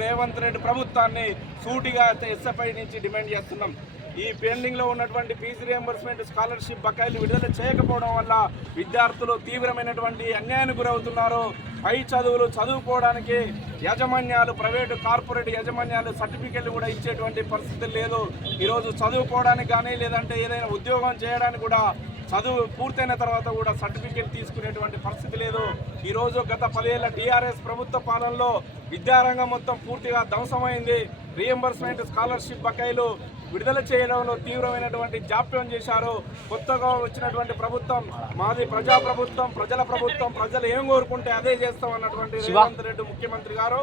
రేవంత్ రెడ్డి ప్రభుత్వాన్ని సూటిగా ఎస్ఎఫ్ఐ నుంచి డిమాండ్ చేస్తున్నాం. ఈ పెండింగ్లో ఉన్నటువంటి ఫీజు రియంబర్స్మెంట్ స్కాలర్షిప్ బకాయిలు విడుదల చేయకపోవడం వల్ల విద్యార్థులు తీవ్రమైనటువంటి అన్యాయానికి గురవుతున్నారు. పై చదువులు చదువుకోవడానికి యాజమాన్యాలు ప్రైవేటు కార్పొరేట్ యాజమాన్యాలు సర్టిఫికెట్లు కూడా ఇచ్చేటువంటి పరిస్థితి లేదు. ఈరోజు చదువుకోవడానికి కానీ లేదంటే ఏదైనా ఉద్యోగం చేయడానికి కూడా చదువు పూర్తయిన తర్వాత కూడా సర్టిఫికేట్ తీసుకునేటువంటి పరిస్థితి లేదు. ఈరోజు గత పదేళ్ళ టీఆర్ఎస్ ప్రభుత్వ పాలనలో విద్యారంగం మొత్తం పూర్తిగా ధ్వంసమైంది. రియంబర్స్మెంట్ స్కాలర్షిప్ బకాయిలు విడుదల చేయడంలో తీవ్రమైనటువంటి జాప్యం చేశారు. కొత్తగా వచ్చినటువంటి ప్రభుత్వం మాది ప్రజా ప్రభుత్వం ప్రజల ప్రభుత్వం ప్రజలు ఏం కోరుకుంటే అదే చేస్తాం అన్నటువంటి రేవంత్ రెడ్డి ముఖ్యమంత్రి గారు.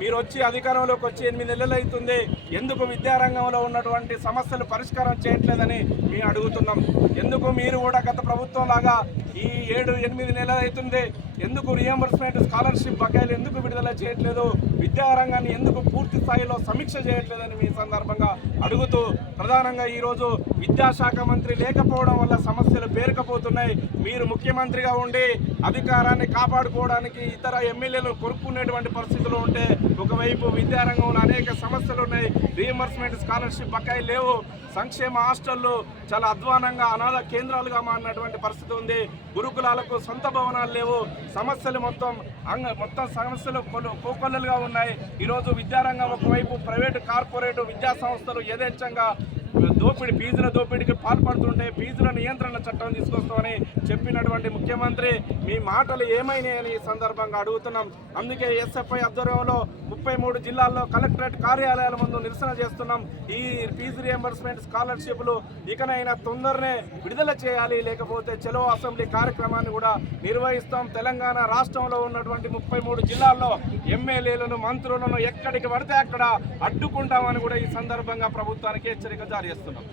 మీరు వచ్చి అధికారంలోకి వచ్చి ఎనిమిది నెలలు అవుతుంది. ఎందుకు విద్యారంగంలో ఉన్నటువంటి సమస్యలు పరిష్కారం చేయట్లేదని మేము అడుగుతున్నాం. ఎందుకు మీరు కూడా గత ప్రభుత్వం లాగా ఈ ఏడు ఎనిమిది నెలలు అవుతుంది? ఎందుకు రియంబర్స్మెంట్ స్కాలర్షిప్ బకాయిలు ఎందుకు విడుదల చేయట్లేదు? విద్యారంగాన్ని ఎందుకు పూర్తి స్థాయిలో సమీక్ష చేయట్లేదని మీ సందర్భంగా అడుగుతూ ప్రధానంగా ఈరోజు విద్యాశాఖ మంత్రి లేకపోవడం వల్ల సమస్యలు పేరుకపోతున్నాయి. మీరు ముఖ్యమంత్రిగా ఉండి అధికారాన్ని కాపాడుకోవడానికి ఇతర ఎమ్మెల్యేలు కొనుక్కునేటువంటి పరిస్థితులు ఉంటే ఒకవైపు విద్యారంగంలో అనేక సమస్యలు ఉన్నాయి. రియంబర్స్మెంట్ స్కాలర్షిప్ బకాయి లేవు. సంక్షేమ హాస్టళ్ళు చాలా అధ్వానంగా అనాథ కేంద్రాలుగా మారినటువంటి పరిస్థితి ఉంది. గురుకులాలకు సొంత భవనాలు లేవు. సమస్యలు మొత్తం అంగ మొత్తం సమస్యలు కొలు- కోకొల్లలుగా ఉన్నాయి. ఈరోజు విద్యారంగం ఒకవైపు ప్రైవేటు కార్పొరేట్ విద్యా సంస్థలు యథేచ్ఛంగా దోపిడీ ఫీజుల దోపిడీకి పాల్పడుతుంటే ఫీజుల నియంత్రణ చట్టం తీసుకొస్తామని చెప్పినటువంటి ముఖ్యమంత్రి మీ మాటలు ఏమైనాయని ఈ సందర్భంగా అడుగుతున్నాం. అందుకే ఎస్ఎఫ్ఐ ఆధ్వర్యంలో ముప్పై మూడు జిల్లాల్లో కలెక్టరేట్ కార్యాలయాల ముందు నిరసన చేస్తున్నాం. ఈ ఫీజు రియంబర్స్మెంట్ స్కాలర్షిప్లు ఇకనైనా తొందరనే విడుదల చేయాలి లేకపోతే చెలో అసెంబ్లీ కార్యక్రమాన్ని కూడా నిర్వహిస్తాం. తెలంగాణ రాష్ట్రంలో ఉన్నటువంటి ముప్పై మూడు జిల్లాల్లో ఎమ్మెల్యేలను మంత్రులను ఎక్కడికి పడితే అక్కడ అడ్డుకుంటామని కూడా ఈ సందర్భంగా ప్రభుత్వానికి హెచ్చరిక చేస్తున్నాం.